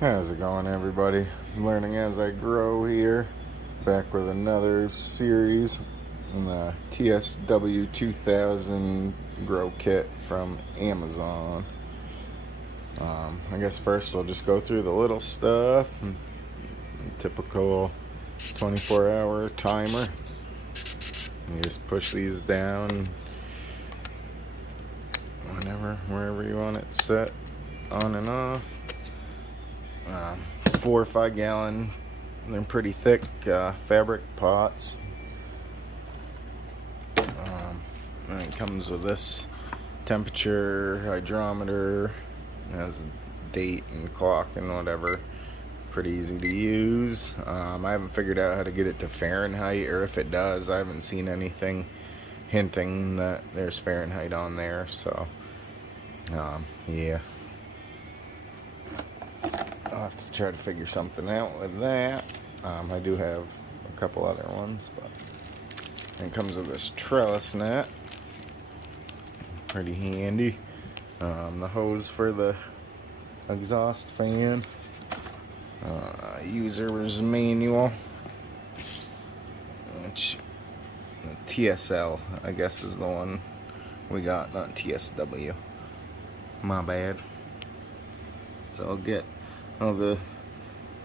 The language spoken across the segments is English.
How's it going, everybody? Learning as I grow here. Back with another series in the TSW 2000 grow kit from Amazon. I guess first we'll just go through the little stuff. Typical 24-hour timer. You just push these down wherever you want it set, on and off. 4 or 5 gallon, they're pretty thick fabric pots. And it comes with this temperature hydrometer. It has a date and clock and whatever. Pretty easy to use. I haven't figured out how to get it to Fahrenheit, or if it does, I haven't seen anything hinting that there's Fahrenheit on there. So yeah, I'll have to try to figure something out with that. I do have a couple other ones, but it comes with this trellis net. Pretty handy. The hose for the exhaust fan. User's manual, which the TSL, I guess, is the one we got, not TSW. My bad. So I'll get all the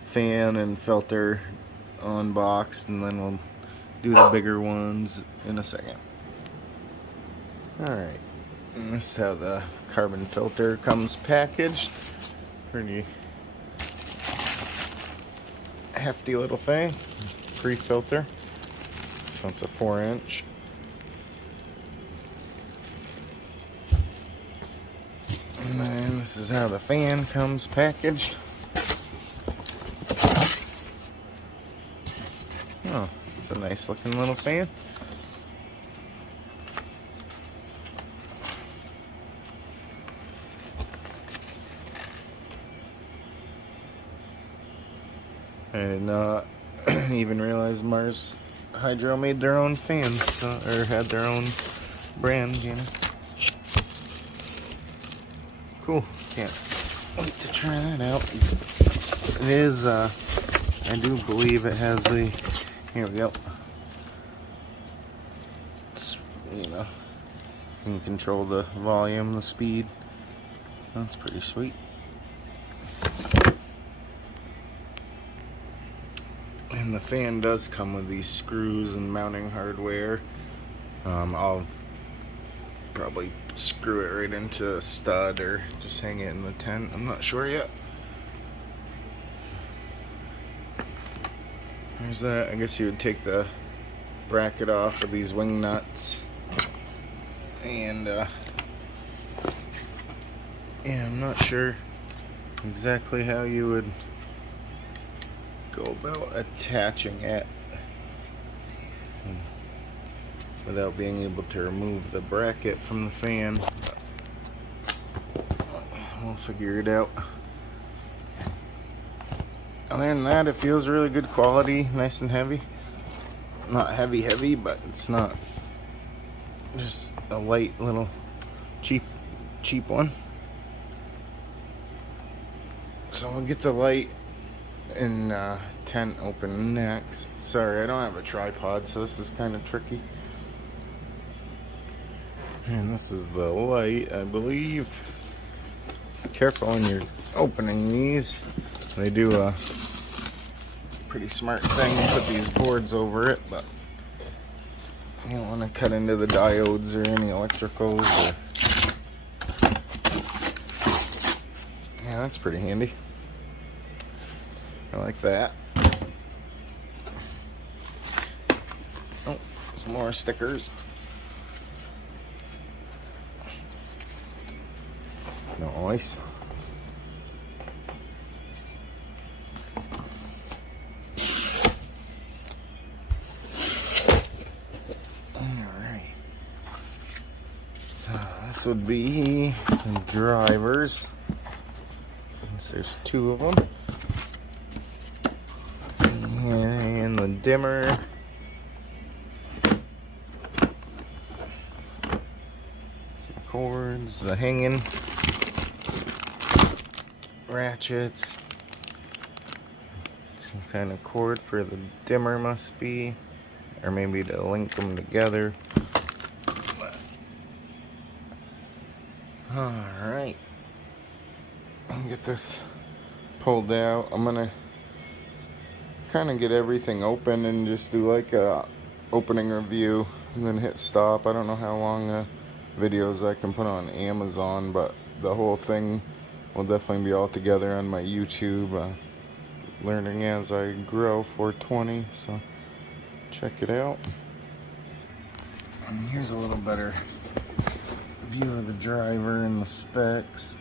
fan and filter unboxed, and then we'll do the bigger ones in a second. Alright, and this is how the carbon filter comes packaged. Pretty hefty little thing. Pre-filter. So it's a 4-inch. And then this is how the fan comes packaged. Oh, it's a nice looking little fan. I did not even realize marshydro made their own fans, or had their own brand, you know. Cool. Can't wait to try that out. It is, I do believe it has a, here we go. It's, you know, you can control the volume, the speed. That's pretty sweet. And the fan does come with these screws and mounting hardware. I'll probably screw it right into a stud or just hang it in the tent. I'm not sure yet. There's that. I guess you would take the bracket off of these wing nuts. And yeah, I'm not sure exactly how you would go about attaching it without being able to remove the bracket from the fan. We'll figure it out. Other than that, it feels really good quality, nice and heavy. Not heavy, but it's not just a light little cheap one. So we'll get the light and tent open next. Sorry, I don't have a tripod, so this is kind of tricky. And this is the light, I believe. Be careful when you're opening these. They do a pretty smart thing to put these boards over it, but you don't want to cut into the diodes or any electricals. Yeah, that's pretty handy. I like that. Oh, some more stickers. Nice. Alright. So this would be the drivers. There's 2 of them. And the dimmer. Some cords, the hanging ratchets, some kind of cord for the dimmer must be, or maybe to link them together. Alright, I'll get this pulled out. I'm gonna kind of get everything open and just do like a opening review and then hit stop. I don't know how long videos I can put on Amazon, but the whole thing will definitely be all together on my YouTube. Learning as I grow 420, so check it out. And here's a little better view of the driver and the specs.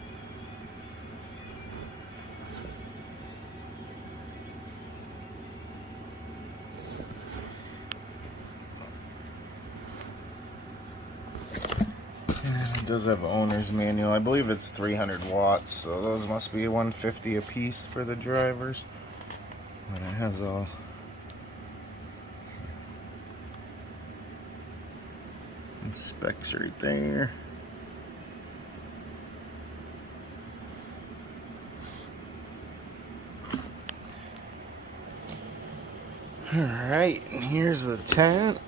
It does have an owner's manual. I believe it's 300 watts, so those must be 150 a piece for the drivers. And it has all specs right there. Alright, and here's the tent.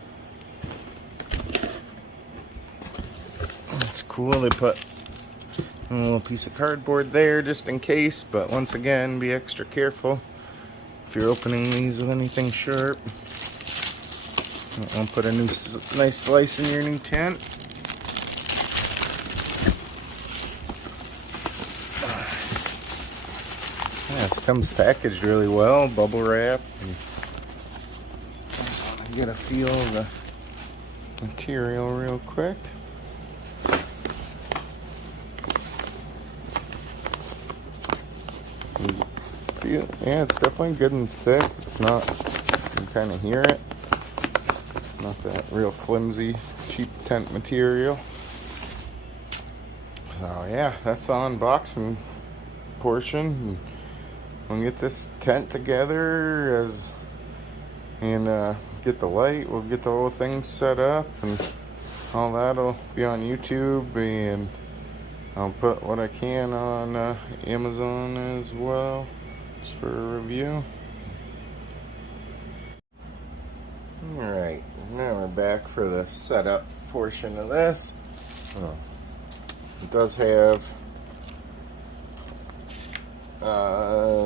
It's cool, they put a little piece of cardboard there just in case, but once again, be extra careful if you're opening these with anything sharp. I'll put a nice slice in your new tent. Yeah, this comes packaged really well, bubble wrap. I just want to get a feel of the material real quick. Yeah, it's definitely good and thick. It's not, you can kind of hear it. Not that real flimsy, cheap tent material. So yeah, that's the unboxing portion. We'll get this tent together and get the light. We'll get the whole thing set up, and all that'll be on YouTube, and I'll put what I can on Amazon as well, just for a review. Alright, now we're back for the setup portion of this. It does have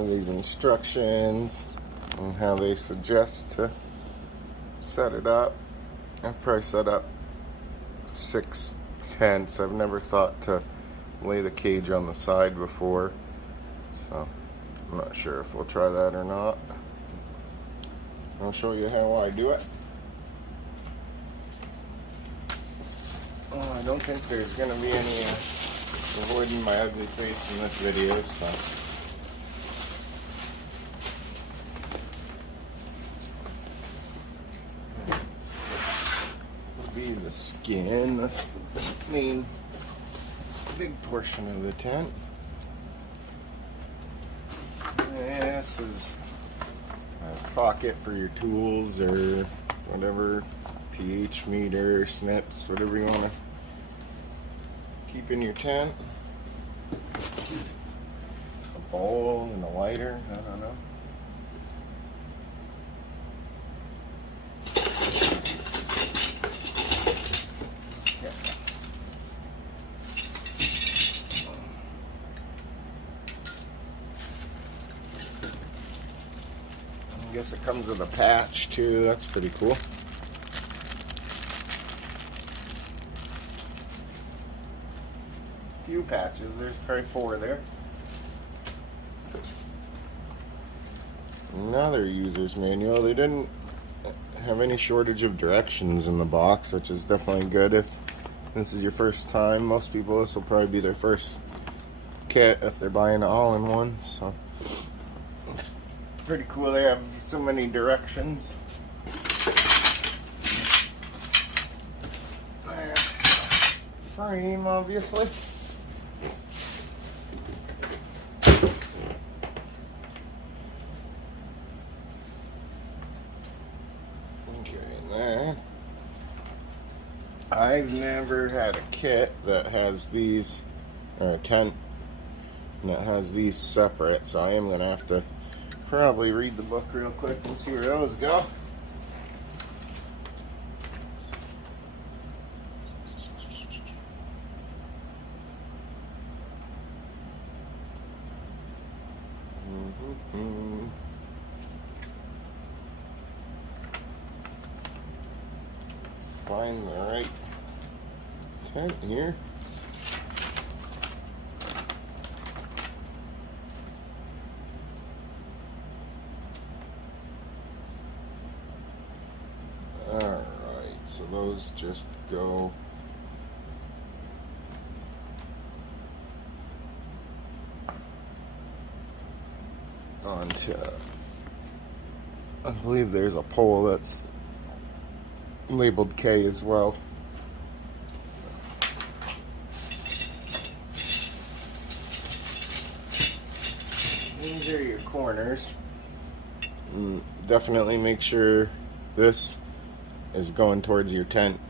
these instructions on how they suggest to set it up. I've probably set up 6 tents. I've never thought to lay the cage on the side before, so I'm not sure if we'll try that or not. I'll show you how I do it. Oh, I don't think there's going to be any avoiding my ugly face in this video, so. Will be the skin. That's the main big portion of the tent. This is a pocket for your tools or whatever, pH meter, snips, whatever you want to keep in your tent. A bowl and a lighter, I don't know. I guess it comes with a patch too, that's pretty cool. Few patches, there's probably 4 there. Another user's manual. They didn't have any shortage of directions in the box, which is definitely good if this is your first time. Most people, this will probably be their first kit if they're buying all-in-one, so it's pretty cool. They have so many directions. That's the frame, obviously. I've never had a kit that has these, or a tent that has these separate, so I am going to have to probably read the book real quick and see where those go. Find the right tent here. Alright, so those just go onto, I believe there's a pole that's labeled K as well. These are your corners. Definitely make sure this is going towards your tent.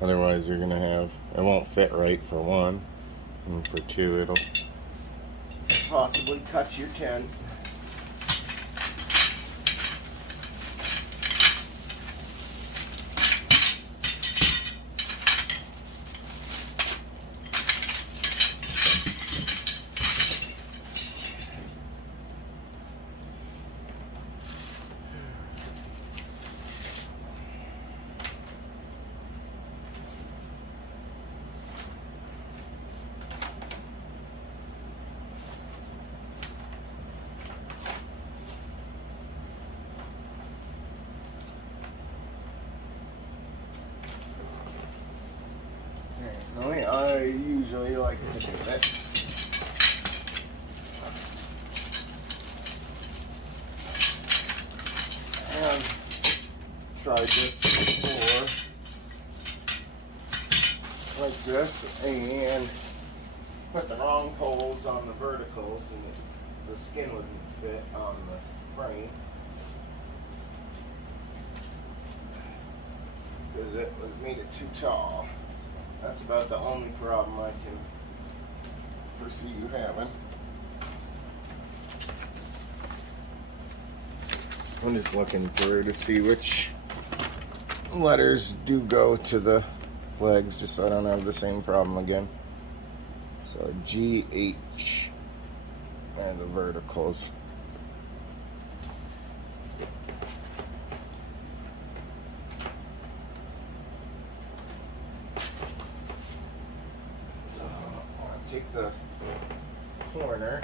Otherwise you're gonna have, it won't fit right for one, and for two it'll possibly cut your tent. I usually like to do that. I've tried this before, like this, and put the wrong poles on the verticals, and the skin wouldn't fit on the frame because it made it too tall. That's about the only problem I can foresee you having. I'm just looking through to see which letters do go to the legs, just so I don't have the same problem again. So G, H, and the verticals. Take the corner,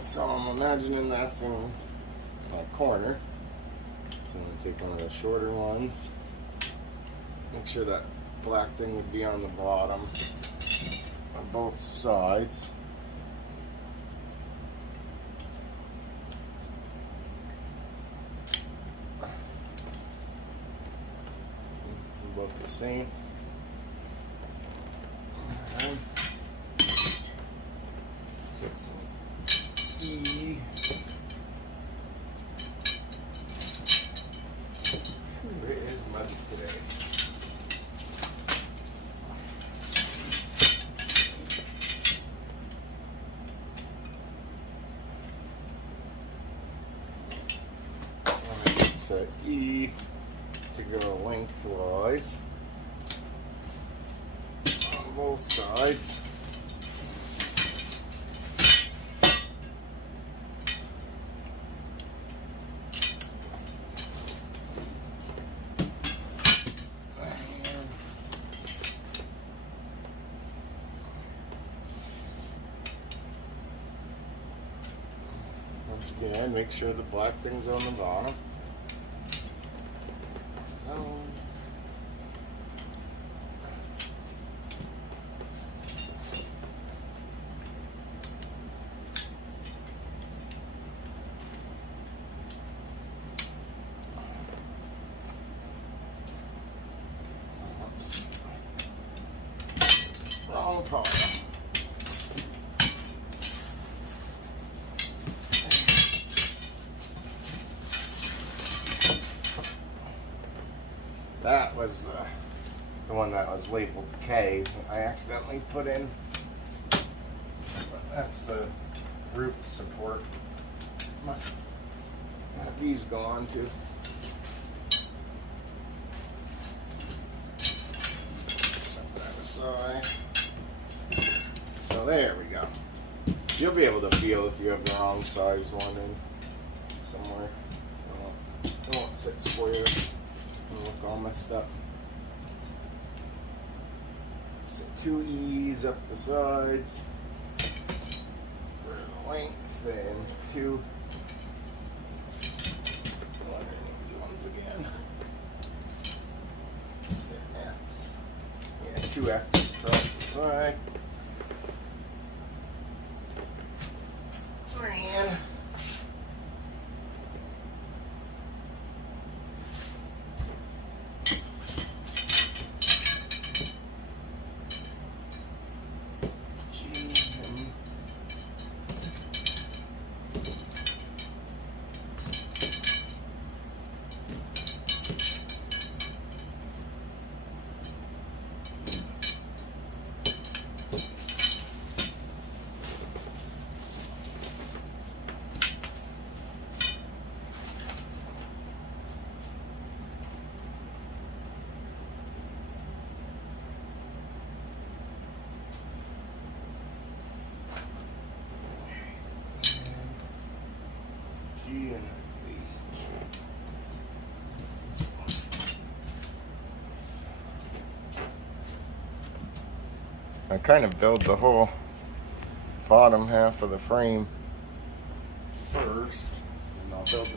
so I'm imagining that's in my corner. So I'm going to take one of the shorter ones, make sure that black thing would be on the bottom on both sides. Both the same. Take some E. It is muddy today. So E to go lengthwise on both sides. Once again, make sure the black thing's on the bottom. Wrong part. that was the one that was labeled K. I accidentally put in. That's the roof support. Must have these go on too. Set that aside. So there we go. You'll be able to feel if you have the wrong size one in somewhere. It won't sit square and look all messed up. So 2 E's up the sides for the length and 2 these ones again. They're F's. Yeah, 2 F's across the side. And G and H. I kind of build the whole bottom half of the frame first, and I'll build it.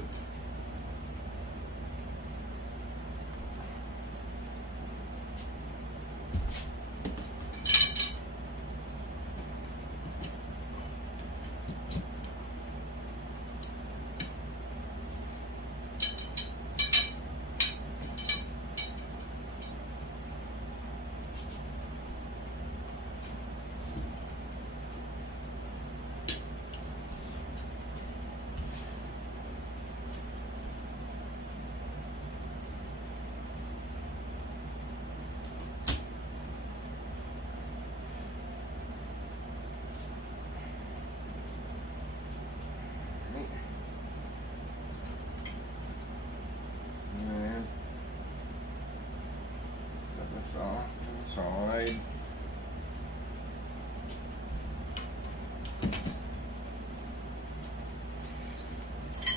This off to the side.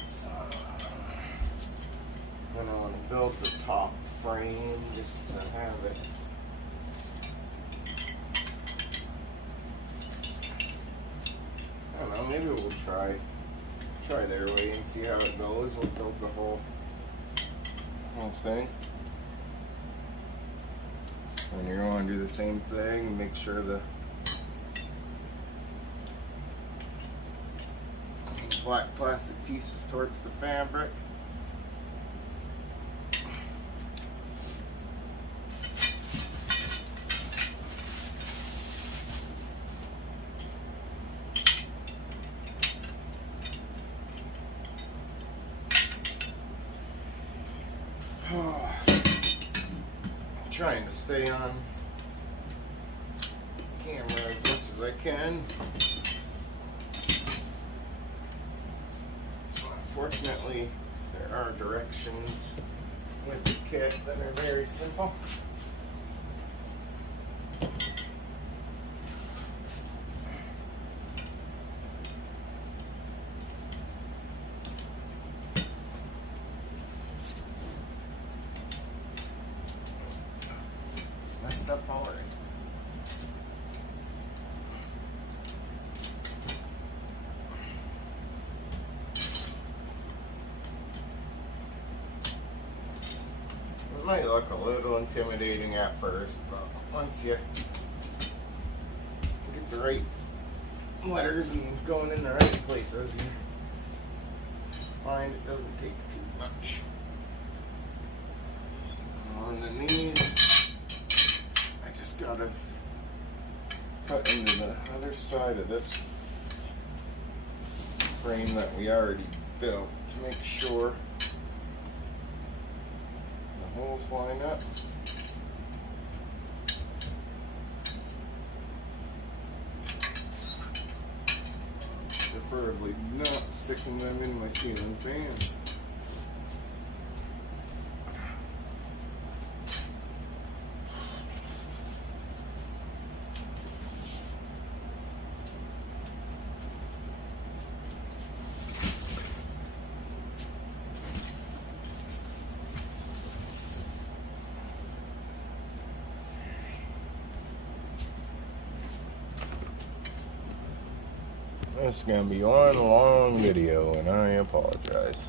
So, then I want to build the top frame just to have it. I don't know, maybe we'll try their way and see how it goes. We'll build the whole thing. And you're going to do the same thing, make sure the black plastic pieces towards the fabric. Trying to stay on camera as much as I can. Fortunately, there are directions with the kit that are very simple. Messed up already. It might look a little intimidating at first, but once you get the right letters and going in the right places, you find it doesn't take too much. On the knees, I just gotta cut into the other side of this frame that we already built to make sure the holes line up. Preferably not sticking them in my ceiling fan. This is going to be one long video, and I apologize.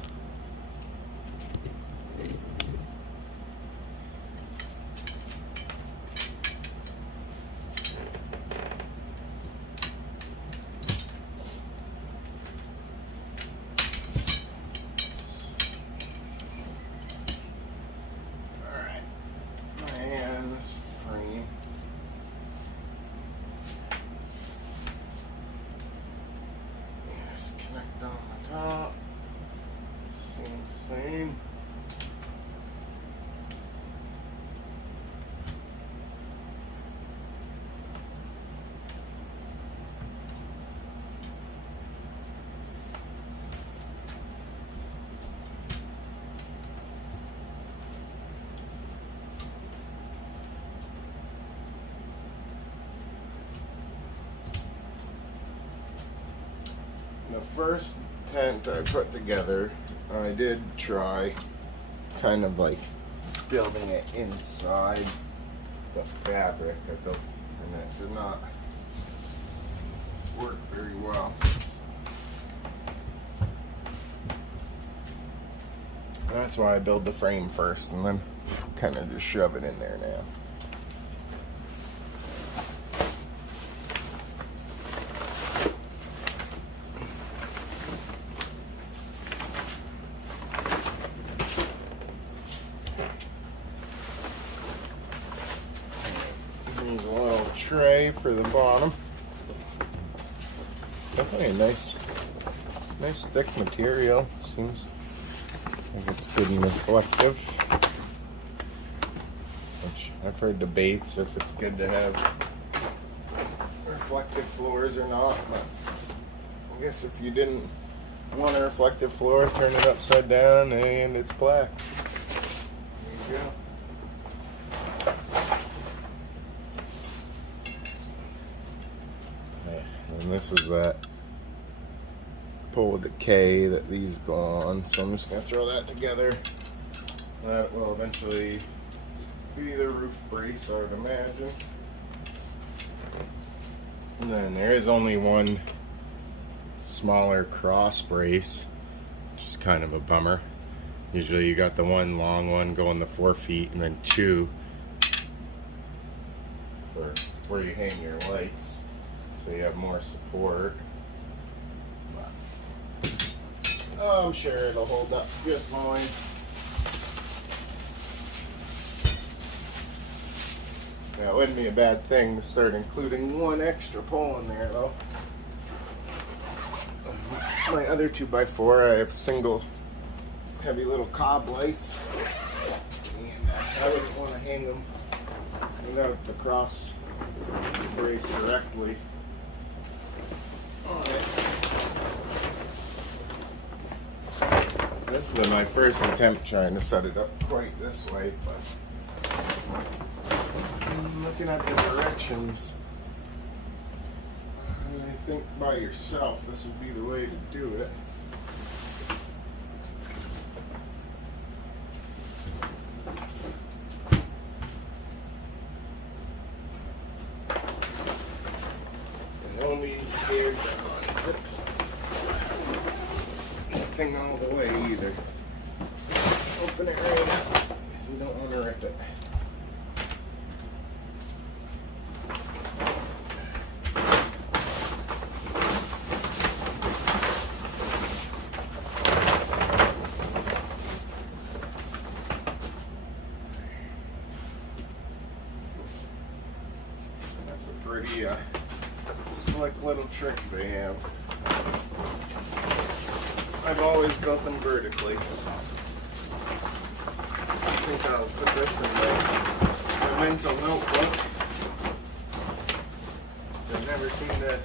Alright, and this frame. Connect on the top. Same. The first tent I put together, I did try kind of like building it inside the fabric, and it did not work very well. That's why I build the frame first and then kind of just shove it in there now. Use a little tray for the bottom. Definitely a nice thick material. Seems like it's good and reflective. Which I've heard debates if it's good to have reflective floors or not, but I guess if you didn't want a reflective floor, turn it upside down and it's black. There you go. And this is that pull with the K that these go on, so I'm just going to throw that together. That will eventually be the roof brace, I would imagine. And then there is only one smaller cross brace, which is kind of a bummer. Usually you got the one long one going the 4 feet and then two for where you hang your lights, so you have more support. I'm sure it'll hold up just fine. Yeah, it wouldn't be a bad thing to start including one extra pole in there though. My other 2x4, I have single heavy little cob lights, and I wouldn't want to hang them without the cross brace directly on it. This is my first attempt trying to set it up quite this way, but looking at the directions, I think by yourself this would be the way to do it. No need scared to unzip nothing all the way either. Open it right up because you don't want to rip it. That's a pretty slick little trick they have. I've always built them vertically, so I think I'll put this in my mental notebook. I've never seemed to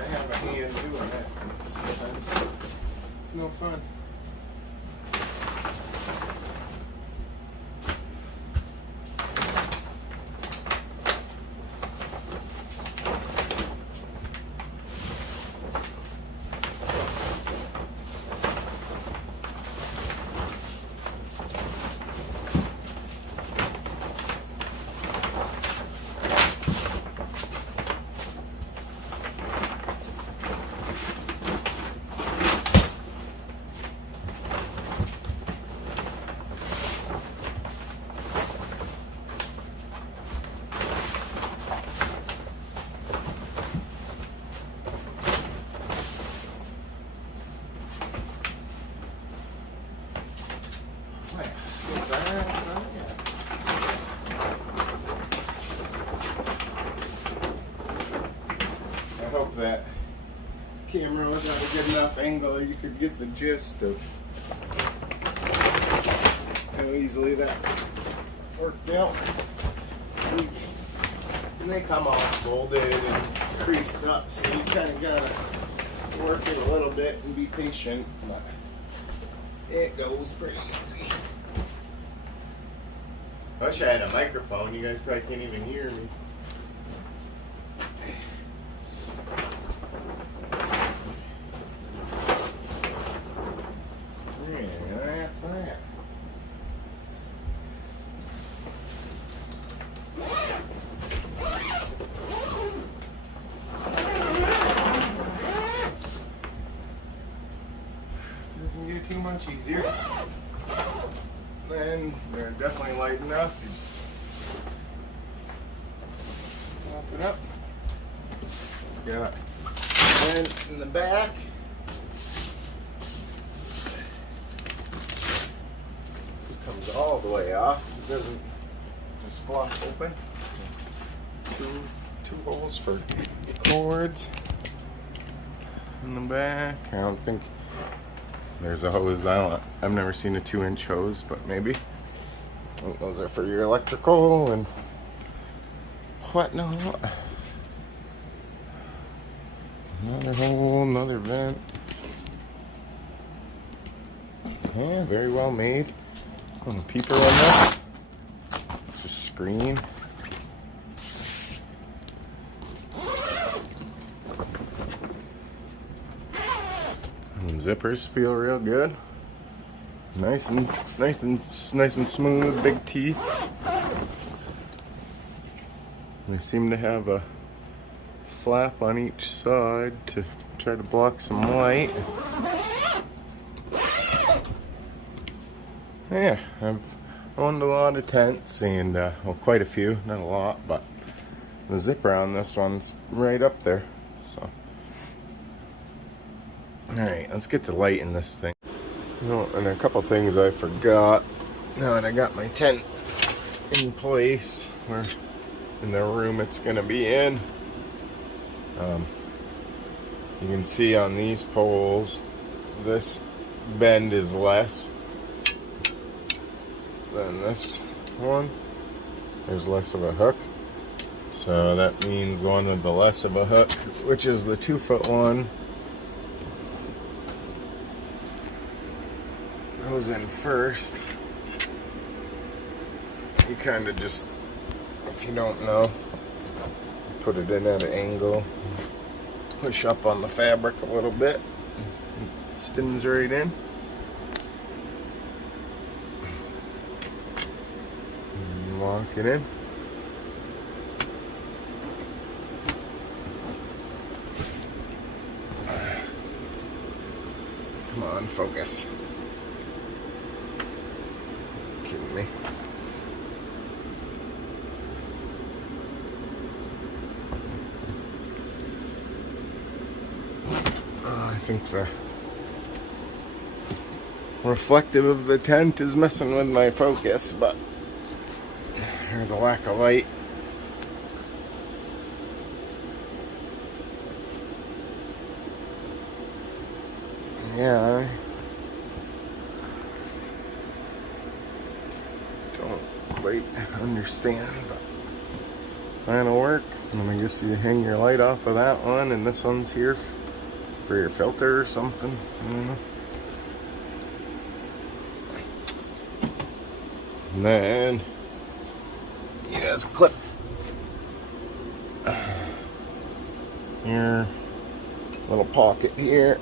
have a hand doing it. Sometimes it's no fun. I hope that camera was at a good enough angle you could get the gist of how easily that worked out. And they come off folded and creased up, so you kind of gotta work it a little bit and be patient, but it goes pretty easy. I wish I had a microphone. You guys probably can't even hear me. Yeah, that's that. Doesn't get too much easier. Then they're definitely light enough. You just pop it up. Let's go. Then in the back, it comes all the way off. It doesn't just flop open. Two holes for cords in the back. I don't think there's a hose. I've never seen a 2-inch hose, but maybe. Those are for your electrical and whatnot. Another hole, another vent. Yeah, very well made. On the peeper on that. It's just screen. And zippers feel real good. Nice and smooth, big teeth. They seem to have a flap on each side to try to block some light. Yeah, I've owned a lot of tents and well, quite a few, not a lot, but the zipper on this one's right up there. So, all right, let's get the light in this thing. And a couple things I forgot. Now that I got my tent in place, or in the room it's gonna be in. You can see on these poles, this bend is less than this one. There's less of a hook. So that means one with the less of a hook, which is the 2-foot one, goes in first. You kind of just, if you don't know, put it in at an angle, push up on the fabric a little bit, it spins right in. And lock it in. Come on, focus. Kidding me. I think the reflective of the tent is messing with my focus, but or the lack of light. Yeah, I don't don't quite understand, but that'll work. And then I guess you hang your light off of that one, and this one's here for your filter or something. I don't know. And then you just clip your little pocket here.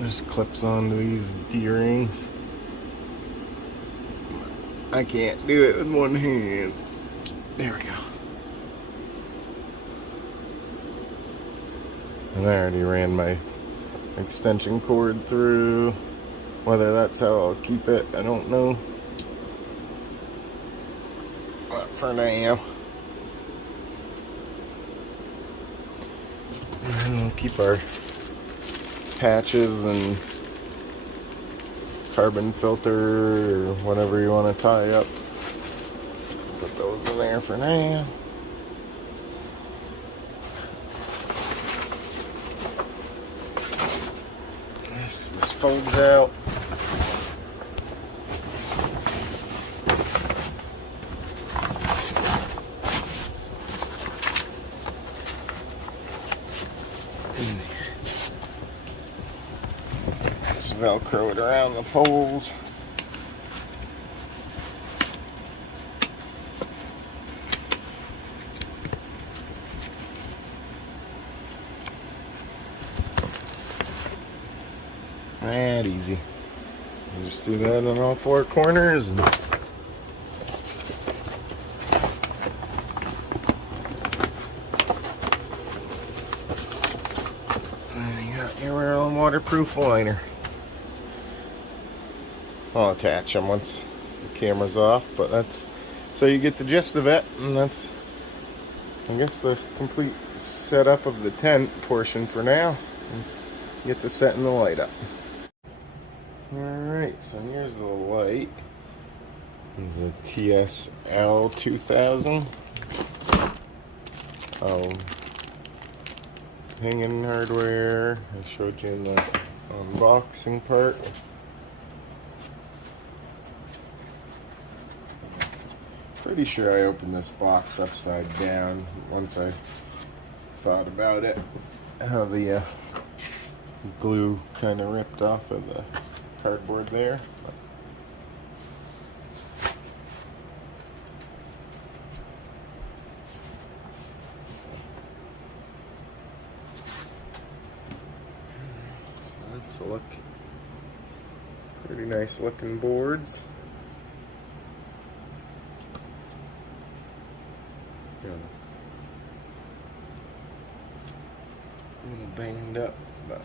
Just clips onto these D-rings. I can't do it with one hand. There we go. And I already ran my extension cord through. Whether that's how I'll keep it, I don't know. But for now. And then we'll keep our patches and carbon filter or whatever you want to tie up. Put those in there for now. This folds out. Just Velcro it around the poles. That easy. You just do that on all four corners. And then you got your own waterproof liner. I'll attach them once the camera's off, but that's so you get the gist of it, and that's, I guess, the complete setup of the tent portion for now. Let's get to setting the light up. Alright, so here's the light. This is a TSL 2000. Hanging hardware. I showed you in the unboxing part. Pretty sure I opened this box upside down once I thought about it. How the glue kind of ripped off of the cardboard there. So that's a look. Pretty nice looking boards. Yeah. A little banged up, but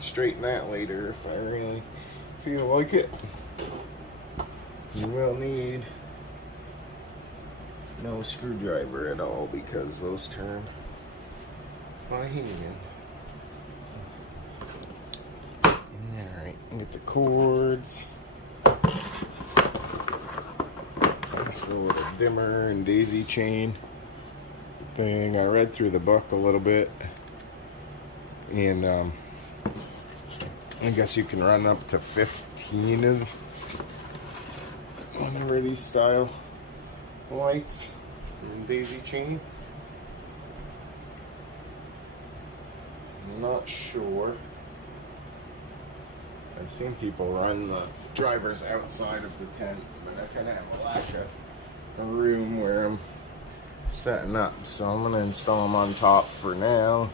straighten that later if I really feel like it. You will need no screwdriver at all because those turn by hand. Alright, get the cords. Nice little dimmer and daisy chain thing. I read through the book a little bit, and I guess you can run up to 15 of whatever these style lights from daisy chain. I'm not sure. I've seen people run the drivers outside of the tent, but I kind of have a lack of a room where I'm setting up, so I'm going to install them on top for now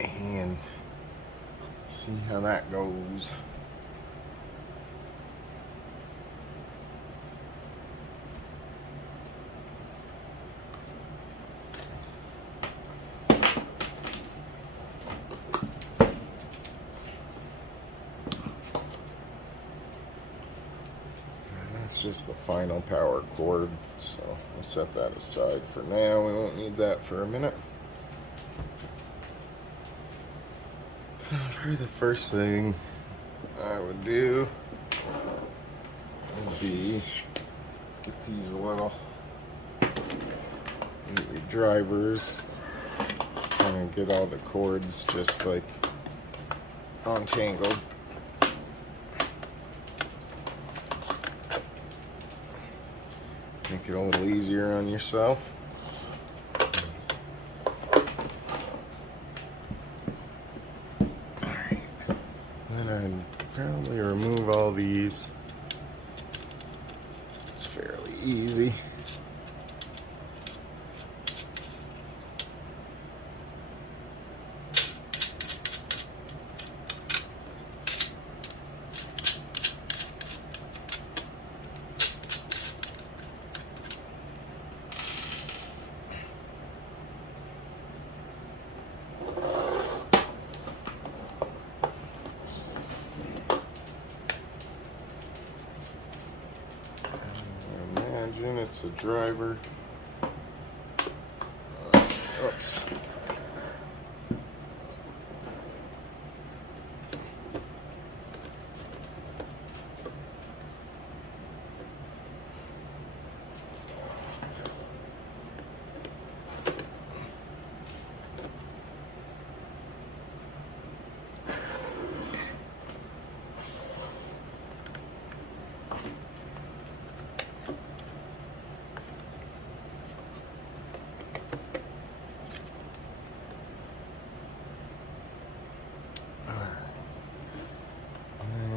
and see how that goes. That's just the final power cord, so we'll set that aside for now. We won't need that for a minute. So for the first thing I would do would be get these little drivers trying to get all the cords just like untangled. Make it a little easier on yourself. Alright. Then I'd probably remove all these. It's fairly easy. It's a driver. Oops.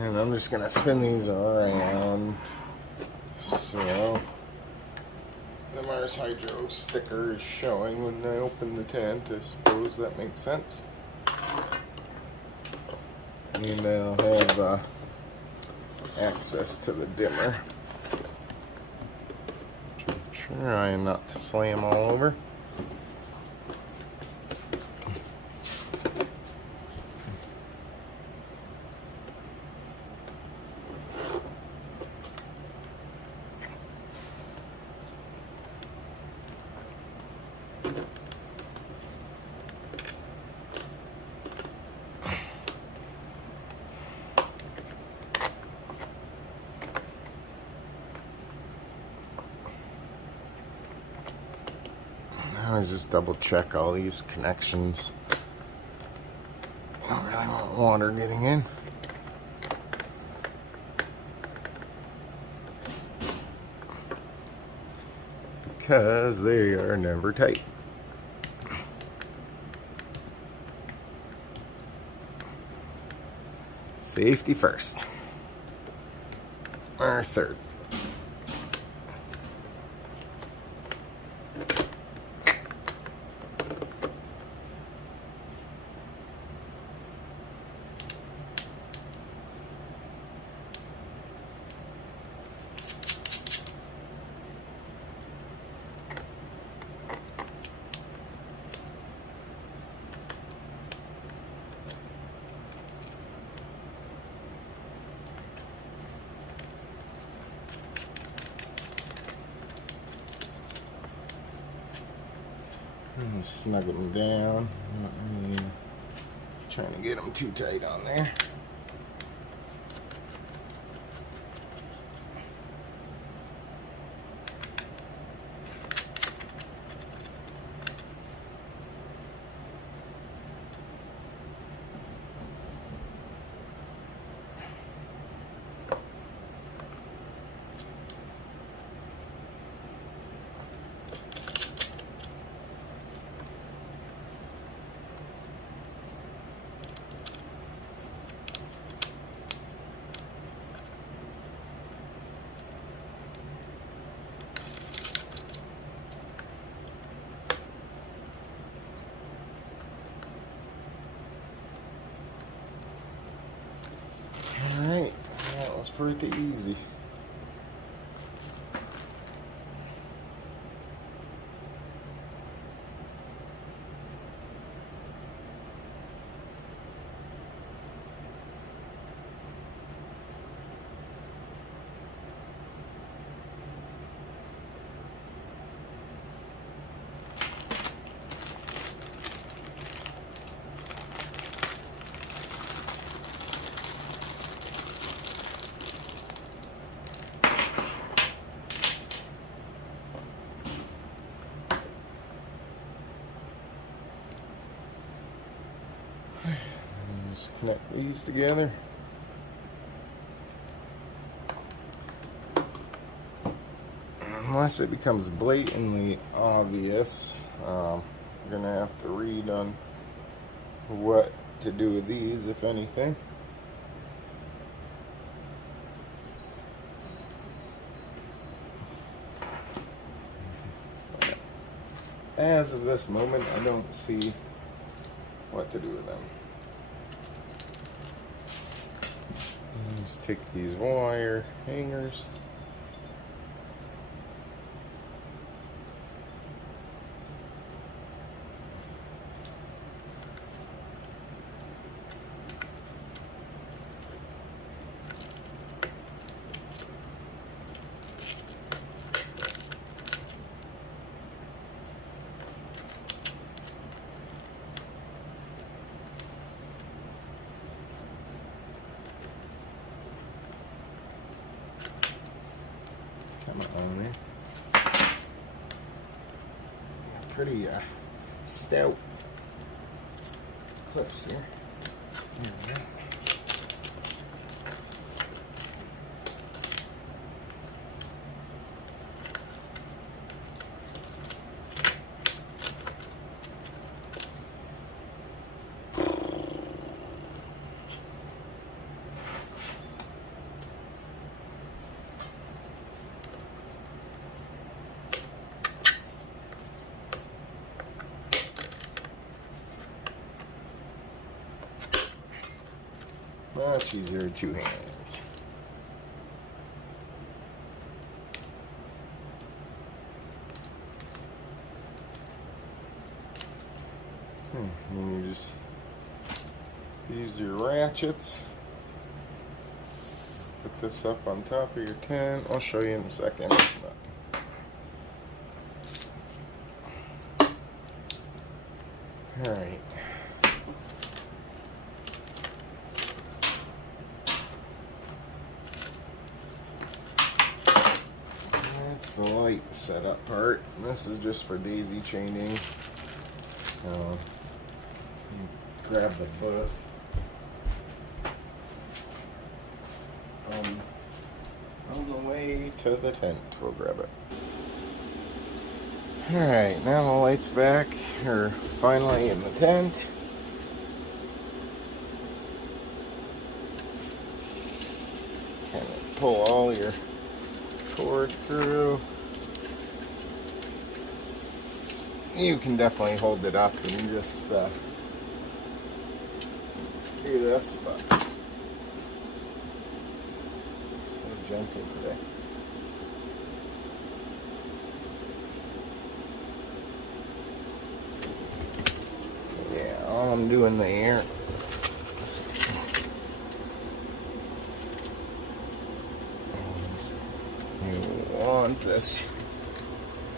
I'm just gonna spin these around. So the marshydro sticker is showing when I open the tent. I suppose that makes sense. And I'll have access to the dimmer. Try not to slam all over. I just double check all these connections. I don't really want water getting in. Because they are never tight. Safety first. Or third. Snuggle them down. Trying to get them too tight on there. Alright, that was pretty easy. Just connect these together. Unless it becomes blatantly obvious, you're gonna have to read on what to do with these, if anything. As of this moment, I don't see what to do with them. Let's take these wire hangers. On there. Yeah, pretty stout clips here. There we go. Much easier with two hands. And you just use your ratchets. Put this up on top of your tent. I'll show you in a second. All right. That's the light setup part. This is just for daisy chaining. Grab the book. On the way to the tent, we'll grab it. Alright, now the light's back. We're finally in the tent. Kind of pull all your cord through. You can definitely hold it up and just do this, but it's so gentle today. Yeah, all I'm doing there is you want this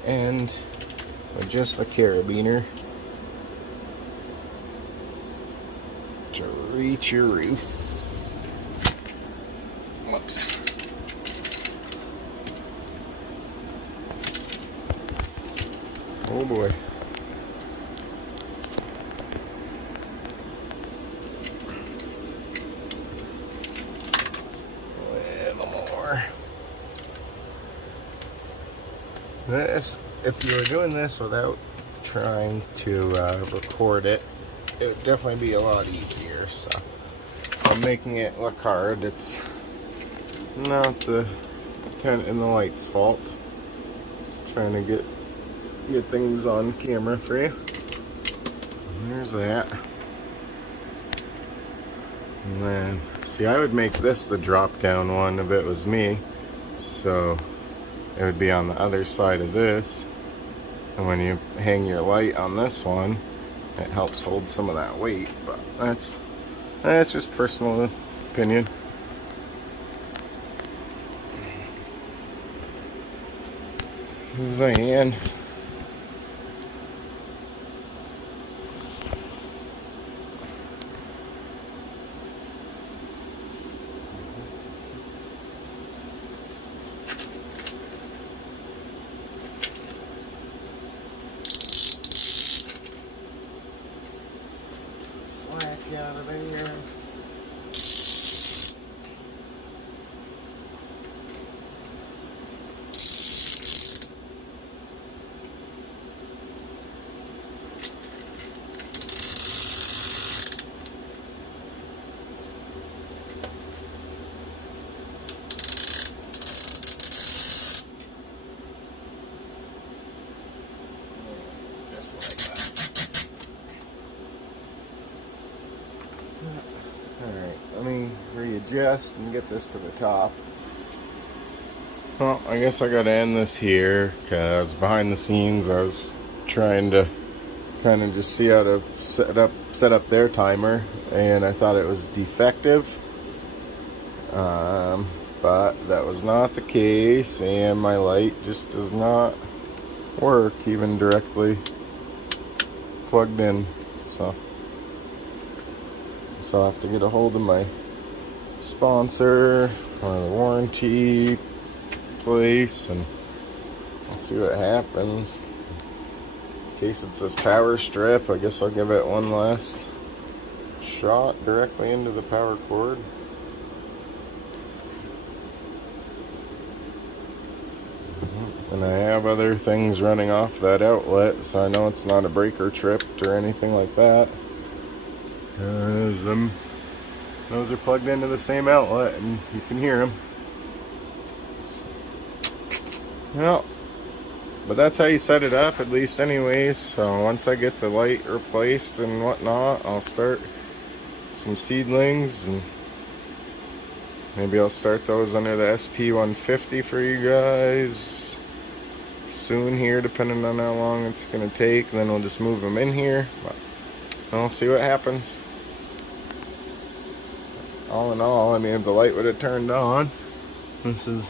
end with just the carabiner to reach your roof. Whoops. Oh boy. A little more. This, if you were doing this without trying to record it, it would definitely be a lot easier. So I'm making it look hard. It's not the tent and the light's fault. Just trying to get things on camera for you. And there's that. And then, see, I would make this the drop down one if it was me. So it would be on the other side of this. And when you hang your light on this one, it helps hold some of that weight. But that's just personal opinion. Then slack out of there. Just like that. Alright, let me readjust and get this to the top. Well, I guess I gotta end this here, because behind the scenes I was trying to kind of just see how to set up their timer, and I thought it was defective. But that was not the case, and my light just does not work even directly plugged in, so I'll have to get a hold of my sponsor or the warranty place, and I'll see what happens. In case it says power strip, I guess I'll give it one last shot directly into the power cord. And I have other things running off that outlet, so I know it's not a breaker tripped or anything like that. Those are plugged into the same outlet, and you can hear them. Well, but that's how you set it up, at least anyways. So once I get the light replaced and whatnot, I'll start some seedlings, and maybe I'll start those under the SP150 for you guys soon here, depending on how long it's going to take. And then we'll just move them in here. But I'll see what happens. All in all, I mean, if the light would have turned on, this is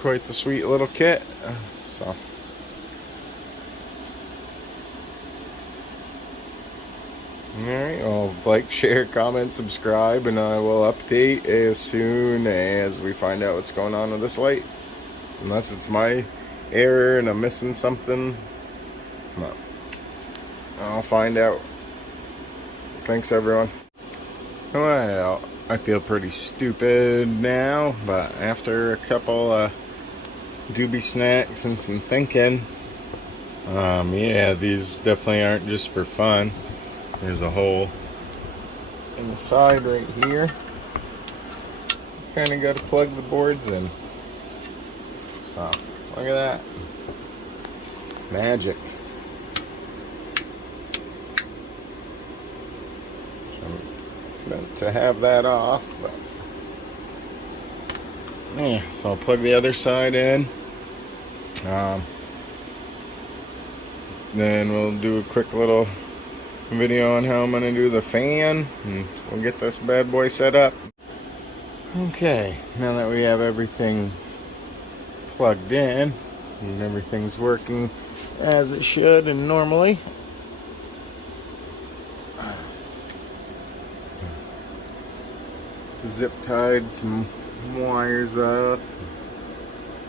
quite the sweet little kit. So alright, well, like, share, comment, subscribe, and I will update as soon as we find out what's going on with this light. Unless it's my error and I'm missing something, no, I'll find out. Thanks, everyone. Well, I feel pretty stupid now, but after a couple doobie snacks and some thinking, yeah, these definitely aren't just for fun. There's a hole in the side right here. Kind of got to plug the boards in. So, look at that. Magic. Meant to have that off, but yeah, so I'll plug the other side in. Then we'll do a quick little video on how I'm gonna do the fan, and we'll get this bad boy set up. Okay, now that we have everything plugged in and everything's working as it should and normally, zip tied some wires up,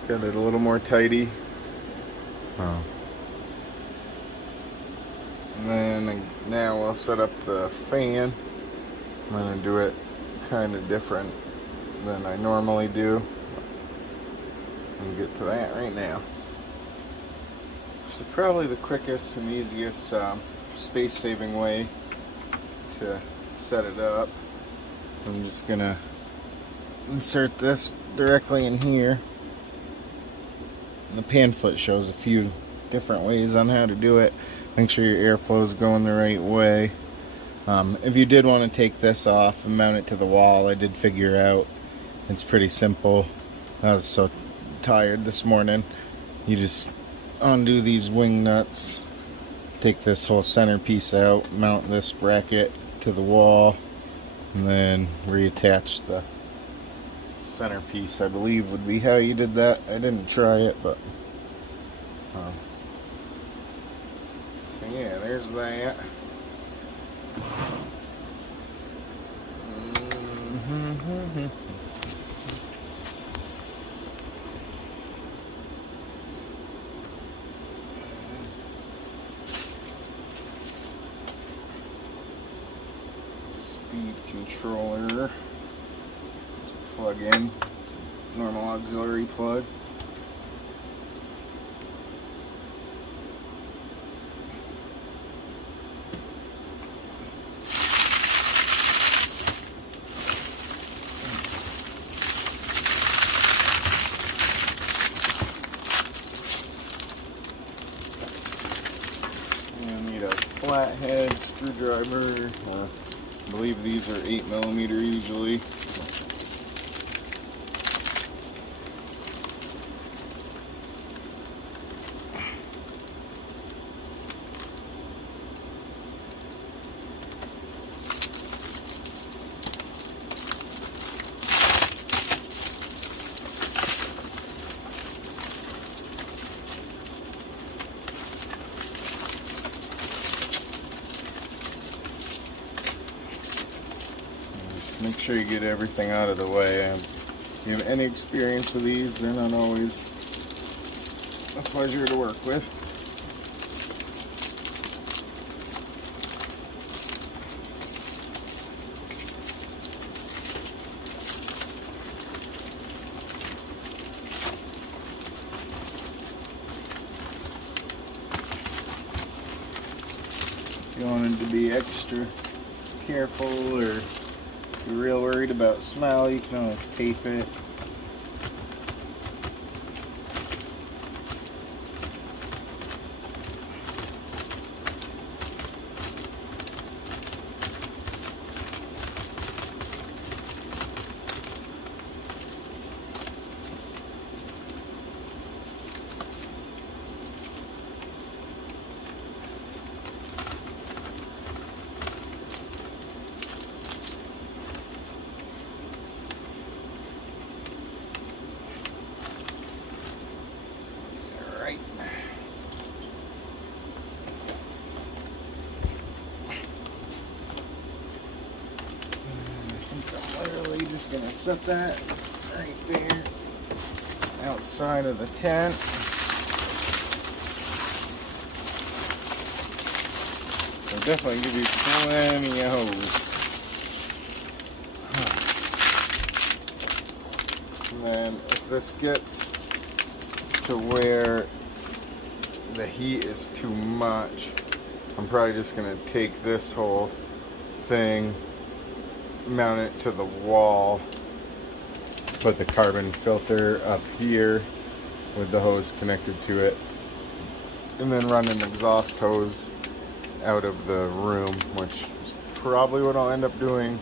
got it a little more tighty. And then now we'll set up the fan. I'm going to do it kind of different than I normally do. We'll get to that right now. So probably the quickest and easiest space-saving way to set it up. I'm just going to insert this directly in here. And the pan foot shows a few different ways on how to do it. Make sure your airflow is going the right way. If you did want to take this off and mount it to the wall, I did figure out it's pretty simple. I was so tired this morning. You just undo these wing nuts, take this whole centerpiece out, mount this bracket to the wall, and then reattach the centerpiece. I believe would be how you did that. I didn't try it, but so yeah, there's that. speed controller. Just plug in. It's a normal auxiliary plug. Flathead screwdriver. I believe these are 8mm usually. Make sure you get everything out of the way. If you have any experience with these, they're not always a pleasure to work with. If you wanted to be extra careful or you're real worried about smell, you can always tape it. Just gonna set that right there outside of the tent. So definitely give you plenty of hose. And then if this gets to where the heat is too much, I'm probably just gonna take this whole thing, mount it to the wall, put the carbon filter up here with the hose connected to it, and then run an exhaust hose out of the room, which is probably what I'll end up doing,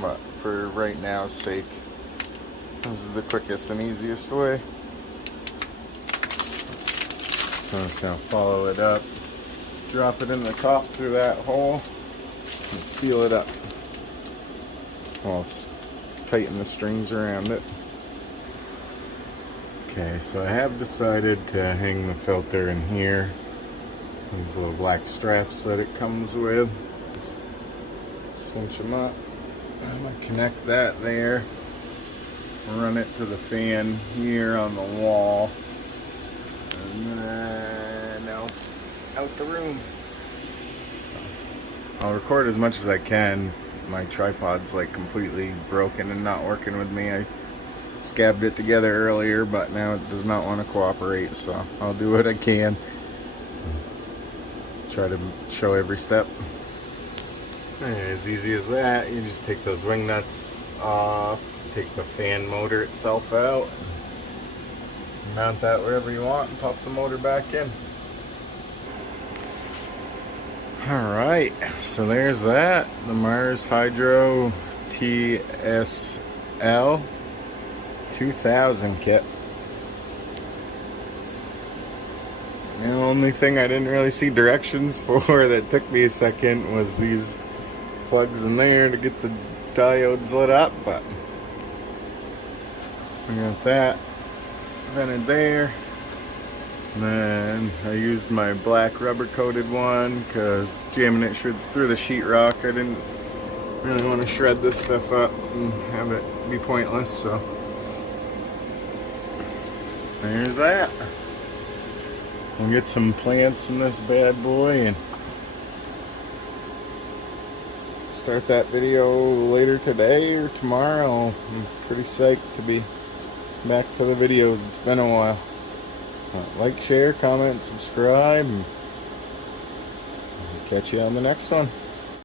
but for right now's sake, this is the quickest and easiest way. So I'm just going to follow it up, drop it in the top through that hole, and seal it up. I'll tighten the strings around it. Okay, so I have decided to hang the filter in here. These little black straps that it comes with. Just cinch them up. I'm going to connect that there. Run it to the fan here on the wall. And then out the room. So I'll record as much as I can. My tripod's like completely broken and not working with me. I scabbed it together earlier, but now it does not want to cooperate, so I'll do what I can. Try to show every step. And as easy as that, you just take those wing nuts off, take the fan motor itself out, mount that wherever you want, and pop the motor back in. Alright, so there's that, the marshydro TSL 2000 kit. The only thing I didn't really see directions for that took me a second was these plugs in there to get the diodes lit up, but I got that vented there. And then I used my black rubber coated one because jamming it through the sheetrock, I didn't really want to shred this stuff up and have it be pointless, so there's that. We'll get some plants in this bad boy and start that video later today or tomorrow. I'm pretty psyched to be back to the videos. It's been a while. Like, share, comment, subscribe, and catch you on the next one.